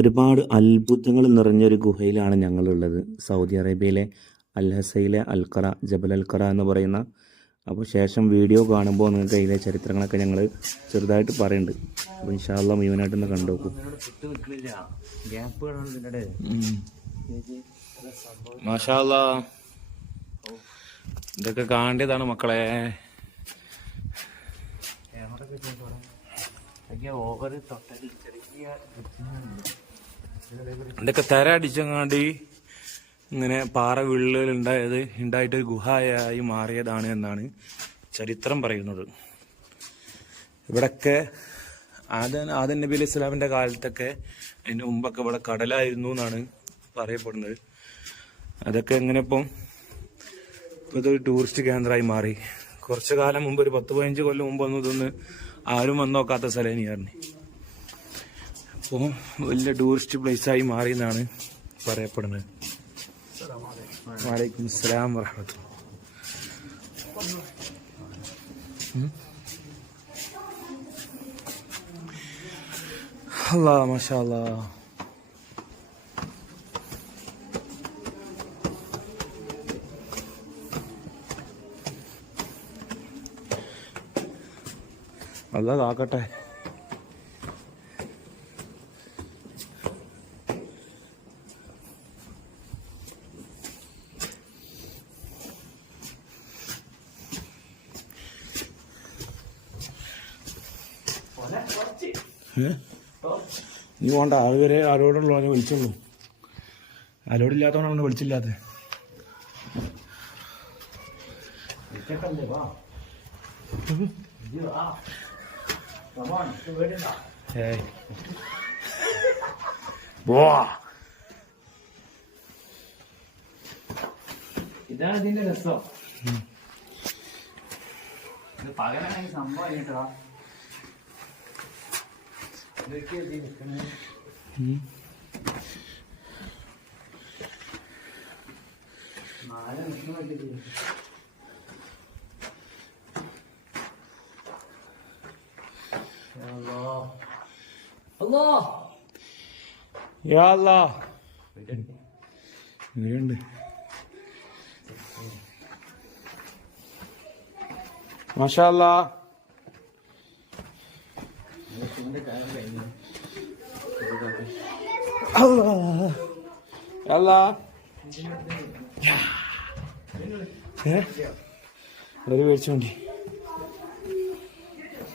ഒരുപാട് അത്ഭുതങ്ങൾ നിറഞ്ഞൊരു ഗുഹയിലാണ് ഞങ്ങളുള്ളത്. സൗദി അറേബ്യയിലെ അൽ ഹസയിലെ അൽക്കറ ജബൽ അൽക്കറ എന്ന് പറയുന്ന. അപ്പോൾ ശേഷം വീഡിയോ കാണുമ്പോൾ നിങ്ങൾക്ക് അതിലെ ചരിത്രങ്ങളൊക്കെ ഞങ്ങൾ ചെറുതായിട്ട് പറയുന്നുണ്ട്. അപ്പോൾ ഇൻഷാല്ല മുഴുവനായിട്ടൊന്ന് കണ്ടു നോക്കൂ മാഷാല്ല ഇതൊക്കെ കാണേണ്ടതാണ് മക്കളെ. ഇതൊക്കെ തര അടിച്ചങ്ങാണ്ടി ഇങ്ങനെ പാറ വിള്ളലുണ്ടായത് ഉണ്ടായിട്ട് ഒരു ഗുഹയായി മാറിയതാണ് എന്നാണ് ചരിത്രം പറയുന്നത്. ഇവിടൊക്കെ ആദൻ ആദൻ നബി അലൈഹി ഇസ്ലാമിന്റെ കാലത്തൊക്കെ അതിന് മുമ്പൊക്കെ ഇവിടെ കടലായിരുന്നു എന്നാണ് പറയപ്പെടുന്നത്. അതൊക്കെ എങ്ങനെ ഇപ്പം ഇപ്പോഴത്തെ ഒരു ടൂറിസ്റ്റ് കേന്ദ്രമായി മാറി. കുറച്ചു കാലം മുമ്പ് ഒരു പത്ത് പതിനഞ്ച് കൊല്ലം മുമ്പ് ഒന്നും ഇതൊന്ന് ആരും വന്നു നോക്കാത്ത സ്ഥലം അപ്പോൾ വലിയ ടൂറിസ്റ്റ് പ്ലേസ് ആയി മാറി എന്നാണ് പറയപ്പെടുന്നത്. വാലൈക്കും അസ്സലാം വറഹമത്തുള്ള. അല്ലാ മാഷാ അല്ലാ അല്ല കാക്കട്ടെ ഏ? നീ പോണ്ട അതുവരെ ആരോടുള്ള അവനെ വിളിച്ചുള്ളൂ. ആരോടില്ലാത്തവണ് അവനെ വിളിച്ചില്ലാത്ത. പോവാ ഇതാണ് ഇതിന്റെ രസം. ഇത് പകലാണെങ്കിൽ സംഭവം കേട്ടോ നാളെ നിൽക്കുന്ന പറ്റില്ല Allah. Ya Allah. ഇവിടെയുണ്ട് മാഷാ അല്ലാ അല്ലാ. അല്ലാ ഏ? ഒരു മേടിച്ചു വേണ്ടി